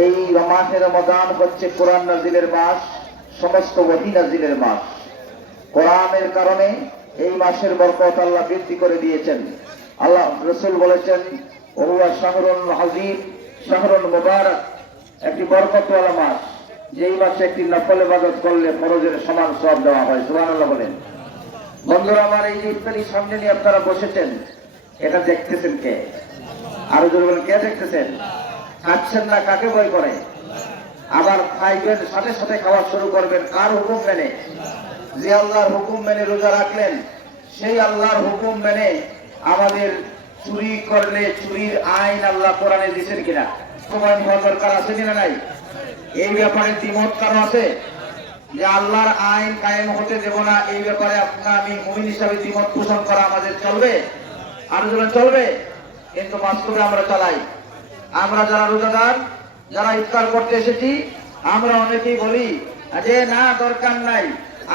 এই মাসে রমাদান হচ্ছে কোরআন নাজিলের মাস, সমস্ত ওহী নাজিলের মাস। কোরআনের কারণে এই মাসের বরকত আল্লাহ বৃদ্ধি করে দিয়েছেন। আল্লাহ রাসূল বলেছেন, ওহুয়া শাহরুল আযীম, শাহরুল মুবারক, একটি বরকতওয়ালা মাস, যেই মাসে একটি নফল ইবাদত করলে ফরজের সমান সওয়াব দেওয়া হয়। সুবহানাল্লাহ বলেন। বন্ধুরা আমার, এই যে ইফতারি সামনে নিয়ে আপনারা বসেছেন, এটা দেখতেছেন কে? আরো জোরে বলেন, কে দেখতেছেন? খাচ্ছেন না কাকে ভয় করে? আবার খাইবেন, সাথে সাথে খাওয়া শুরু করবেন কার হুকুম মেনে? যে আল্লাহর হুকুম মেনে রোজা রাখলেন, সেই আল্লাহর হুকুম মেনে আমাদের চুরি করলে চুরির আইন আল্লাহ কোরআনে দিয়েছেন কিনা? সময় হওয়া দরকার আছে কিনা নাই? এই ব্যাপারে দ্বিমত কারো আছে যে আল্লাহর আইন কায়েম হতে দেব না, এই ব্যাপারে আপনার আমি মুমিন হিসাবে দ্বিমত পোষণ করা আমাদের চলবে? আলোচনা চলবে, কিন্তু বাস্তবে আমরা চালাই। আমরা যারা রোজাদার, যারা ইফতার করতে এসেছি, আমরা অনেকেই বলি যে না, দরকার নাই,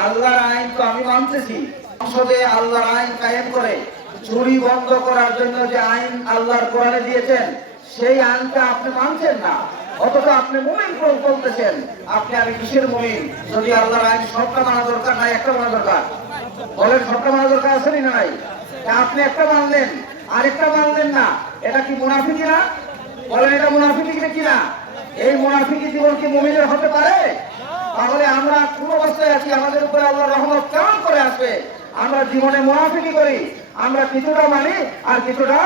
আল্লাহর আইন তো আমি মানতেছি। সংসদে আল্লাহর আইন কায়েম করে চুরি বন্ধ করার জন্য যে আইন আল্লাহর কোরআনে দিয়েছেন, সেই আইনটা আপনি মানছেন না, অথচ আপনি মুমিন বলতেছেন। আপনি আমি কিসের মুমিন যদি আল্লাহর আইন সবটা মানা দরকার নাই, একটা মানা দরকার? বলেন, সবটা মানা দরকার আছে না নাই? আপনি একটা মানলেন, আরেকটা মানলেন না, এটা কি মুনাফিকি না? বলেন, এটা মুনাফিকি কিনা? এই মুনাফিকি জীবন কি মুমিনের হতে পারে? তাহলে আমরা কোন অবস্থায় আছি? আমাদের উপরে আল্লাহর রহমত কেমন করে আসবে? আমরা জীবনে মুনাফিকি করি, আমরা কিছুটা মানি আর কিছুটা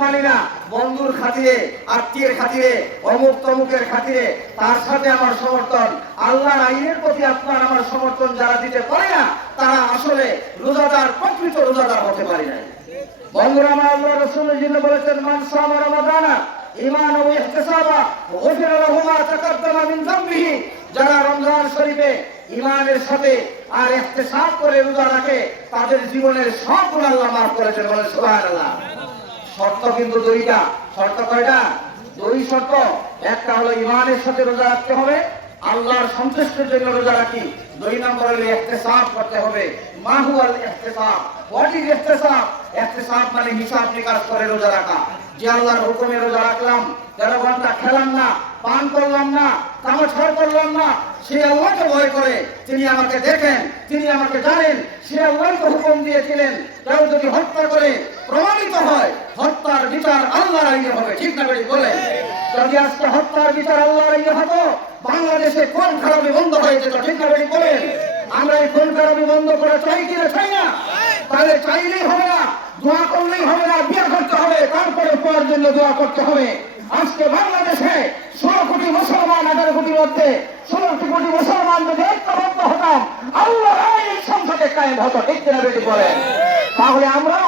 মানি না। বন্ধুর খাতিরে, আত্মীয়ের খাতিরে, অমুক তমুকের খাতিরে তার সাথে আমার সমর্থন, আল্লাহর আইনের প্রতি আপনার আমার সমর্থন যারা দিতে পারে না, তারা আসলে রোজাদার, প্রকৃত রোজাদার হতে পারে না। বন্ধুরা আমার, আল্লাহ রাসূলের জন্য বলেছেন, মান সামা রমাদানা ঈমানান ওয়া ইহতিসাবা গুফিরা লাহু মা তাকাদ্দামা মিন যামবিহি। যারা রমজান শরীফে ঈমানের সাথে আর ইহতিসাব করে রোজা রাখে, তাদের জীবনের সব গুনাহ আল্লাহ মাফ করেছেন। বলেন সুবহানাল্লাহ। শর্ত কিন্তু দুইটা। শর্ত কয়টা? দুই শর্ত। একটা হলো ঈমানের সাথে রোজা রাখতে হবে, আল্লাহর সন্তুষ্টির জন্য রোজা রাখি। দুই নম্বর হলো ইহতিসাব করতে হবে। মা হুয়াল ইহতিসাব? What is ইহতিসাব? ইহতিসাব মানে হিসাব নিকাশ করে রোজা রাখা। যে আল্লাহর হুকুমে রোজা রাখলাম, 13 ঘন্টা খেলাম না, পান করলাম না, কামাছাড় করলাম না, সেই আল্লাহকে ভয় করে, তিনি আমাকে দেখেন, তিনি আমাকে জানেন, সে আল্লাহকে হুকুম দিয়েছিলেন। কেউ যদি হত্যা করে প্রমাণিত হয়, হত্যার বিচার আল্লাহর আইনে হবে। ঠিক না বেশি বলে? যদি আজকে হত্যার বিচার আল্লাহর আইনে হতো, বাংলাদেশে কোন খারাপি বন্ধ হয়ে যেত। ঠিক না বেশি বলেন? আমরা এই কোন খারাপি বন্ধ করে চাই কিনা? চাই না। তাহলে চাইলেই হবে না, দোয়া করলেই হবে না, বিয়ে করতে হবে, তারপরে পাওয়ার জন্য দোয়া করতে হবে। আজকে বাংলাদেশে 16 কোটি মুসলমান, 11 কোটির মধ্যে 16 কোটি মুসলমান যদি ঐক্যবদ্ধ হতাম, আল্লাহর আইন সংসদে কায়েম হতো। ঠিক কিনা বেশি বলেন? তাহলে আমরা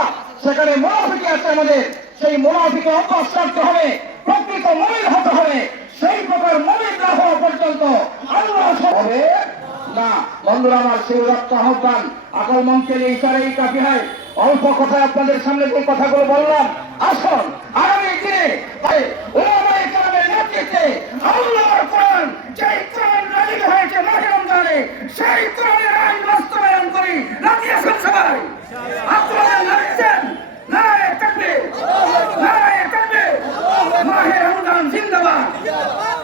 সেখানে মুনাফিকি আছে আমাদের, সেই মুনাফিকে অভ্যাস করতে হবে, প্রকৃত মুমিন হতে হবে। সেই প্রকার মুমিন না হওয়া পর্যন্ত আল্লাহ হবে না। বন্ধুরা আমার, সেই রক্ত আহ্বান আকল মঞ্চের ইশারাই কাফি হয়। অল্প কথায় আপনাদের সামনে যে কথাগুলো বললাম, আসুন আগামী দিনে ওলামায়ে কেরামের নেতৃত্বে আল্লাহর কোরআন, যেই কোরআন নাযিল হয়েছে মাহে রমজানে, সেই কোরআনের আইন বাস্তবায়ন করি। রাজি আছেন সবাই? আপনারা নাচছেন? নারায়ে তাকবীর, নারায়ে তাকবীর, মাহে রমজান জিন্দাবাদ।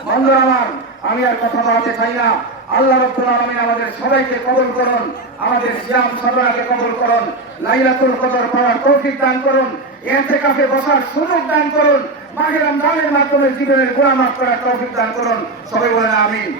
বন্ধুরা আমার, আমি আর কথা বলতে চাই না। আল্লাহ রাব্বুল আলামিন আমাদের সবাইকে কবুল করুন, আমাদের সিয়াম সাধনাকে কবুল করুন, লাইলাতুল কদর পাওয়ার তৌফিক দান করুন, ইতিকাফে বসার সুযোগ দান করুন, মাহে রমজানের মাধ্যমে জীবনের গুনাহ মাফ করার তৌফিক দান করুন। সবাই বলেন আমিন।